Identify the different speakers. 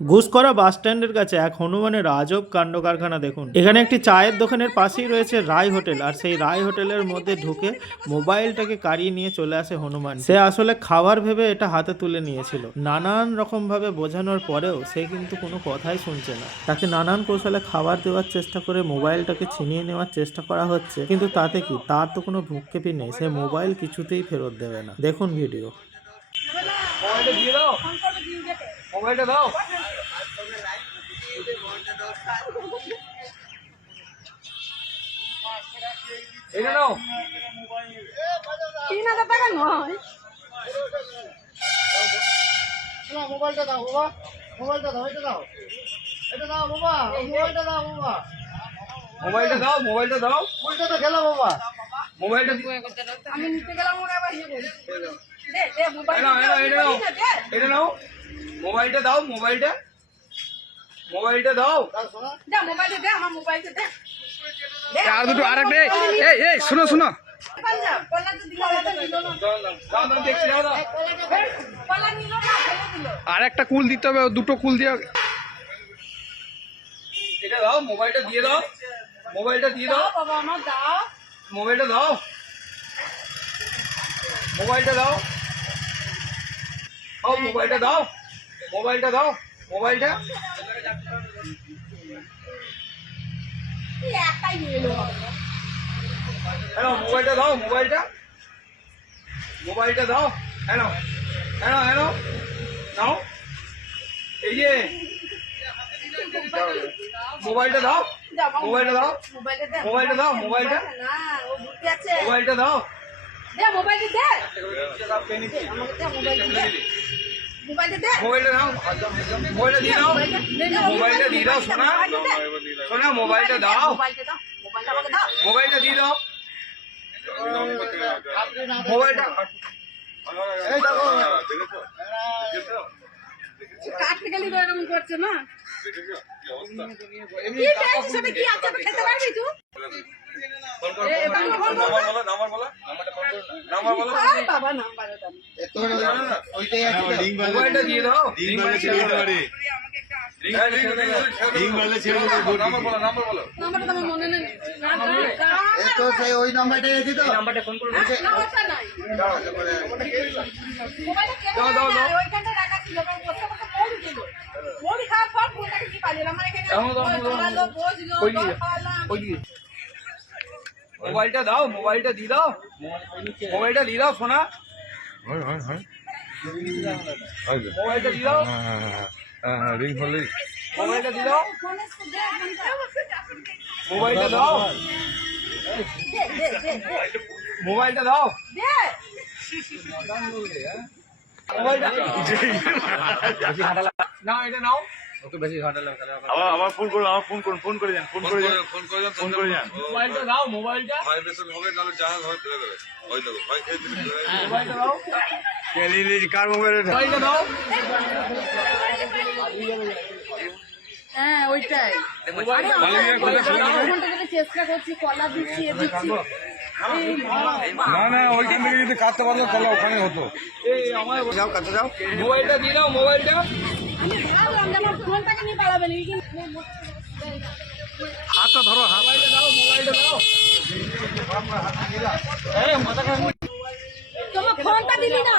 Speaker 1: ঘুষকরা বাস স্ট্যান্ডের কাছে এক হনুমানের আজব কাণ্ড কারখানা দেখুন। এখানে একটি চায়ের দোকানের পাশেই রয়েছে রায় হোটেল, আর সেই রায় হোটেলের মধ্যে ঢুকে মোবাইলটাকে কাড়িয়ে নিয়ে চলে আসে হনুমান। সে আসলে খাবার ভেবে এটা হাতে তুলে নিয়েছিল। নানান রকম ভাবে বোঝানোর পরেও সে কিন্তু কোনো কথাই শুনছে না। তাকে নানান কৌশলে খাবার দেওয়ার চেষ্টা করে মোবাইলটাকে ছিনিয়ে নেওয়ার চেষ্টা করা হচ্ছে, কিন্তু তাতে কি? তার তো কোনো ভ্রুক্ষেপই নেই। সে মোবাইল কিছুতেই ফেরত দেবে না। দেখুন ভিডিও।
Speaker 2: মোবাইলটা দাও। মোবাইলটা দাও এটা নাও।
Speaker 3: তিন হাজার টাকা নয়।
Speaker 4: মোবাইলটা দাও বাবা। মোবাইলটা দাও এটা দাও। এটা দাও বাবা। মোবাইলটা দাও বাবা।
Speaker 2: মোবাইলটা দাও মোবাইলটা দাও।
Speaker 4: উল্টো তো খেলো বাবা।
Speaker 2: মোবাইলটা
Speaker 3: আমি নিতে গেলাম ওরা আবার ইয়ে দে দে মোবাইল
Speaker 2: এটা নাও। মোবাইলটা দাও মোবাইলটা। মোবাইলটা দাও।
Speaker 4: দাও
Speaker 3: মোবাইলটা দে আমার মোবাইলটা দে।
Speaker 5: আর দুটো আর একটা এই এই শোনো শোনো। আর একটা কুল দিতে হবে দুটো কুল দিয়ে
Speaker 2: এটা দাও মোবাইলটা দিয়ে দাও। মোবাইলটা দিয়ে দাও।
Speaker 3: দাও বাবা আমার দাও।
Speaker 2: মোবাইলটা দাও। মোবাইলটা দাও। ও মোবাইলটা দাও। মোবাইলটা দাও মোবাইলটা। হ্যালো মোবাইলটা দাও মোবাইলটা। মোবাইলটা দাও। Hello hello hello. নাও এই যে মোবাইলটা দাও।
Speaker 3: দাও।
Speaker 2: মোবাইলটা দাও
Speaker 3: মোবাইলটা।
Speaker 2: দাও। মোবাইলটা মোবাইলটা দাও।
Speaker 3: দে মোবাইলটা দে মোবাইলটা দে। মোবাইলটা দে
Speaker 2: মোবাইলটা দাও মোবাইলটা দিয়ে দাও মোবাইলটা দিয়ে দাও সোনা সোনা মোবাইলটা দাও
Speaker 3: মোবাইলটা দাও মোবাইলটা আমাকে দাও
Speaker 2: মোবাইলটা দিয়ে দাও মোবাইলটা এই দেখো
Speaker 3: কাটতে গেলি তো এরকম করছে না কি পেয়েছিস সাথে কি আছে খেতে পারবি তুই।
Speaker 2: নাম্বার বলো
Speaker 3: বাবা নাম্বার
Speaker 4: ওইটাই
Speaker 2: মোবাইলটা দিয়ে দাও। নাম্বার বলো নাম্বার বলো।
Speaker 3: নাম্বারটা তো আমার মনে নেই। না না
Speaker 4: এ তো সেই ওই নাম্বারটাই আছে তো?
Speaker 2: নাম্বারটা ফোন করুন
Speaker 3: নাম্বারটা নাই। মোবাইলটা কেন
Speaker 2: দাও, দাও, দাও।
Speaker 3: ওইখানটা রাখা ছিল ওখানে বসে বসে পড়ি দিল। পড়ি খাওয়ার পর ফোনটাকে
Speaker 2: মোবাইলটা দাও মোবাইলটা দিয়ে দাও। মোবাইলটা দিয়ে দাও সোনা। মোবাইলটা দিয়ে দাও।
Speaker 5: রিং হলেই।
Speaker 2: মোবাইলটা দিয়ে দাও।
Speaker 3: ফোনে দে ফোনটা
Speaker 2: মোবাইলটা দাও। মোবাইলটা দাও। মোবাইলটা না এটা নাও।
Speaker 6: আবার আবার ফোন করুন আবার ফোন করুন ফোন করে যান ফোন করে যান ফোন করে যান ফোন করে যান।
Speaker 2: মোবাইলটা দাও মোবাইলটা।
Speaker 7: ভাইব্রেশন হবে নাহলে জাহাজ হয় ফেলে দেবে। ওই দেখো ভাই খেয়ে দেবে।
Speaker 2: মোবাইলটা দাও।
Speaker 5: কার মোবাইল
Speaker 2: মোবাইলটা দাও।
Speaker 3: হ্যাঁ ওইটাই। আরে আমার চেষ্টা করছি কলা দিচ্ছি এ দিচ্ছি।
Speaker 5: না না ওইখান থেকে যদি কাটতে পারল তাহলে ওখানে হতো।
Speaker 2: যাও কাছে যাও। মোবাইলটা দিয়ে দাও মোবাইলটা।
Speaker 5: হাতটা ধরো হাত।
Speaker 2: দাও মোবাইলটা দাও। মাথা
Speaker 3: তোমার ফোনটা দিলি না।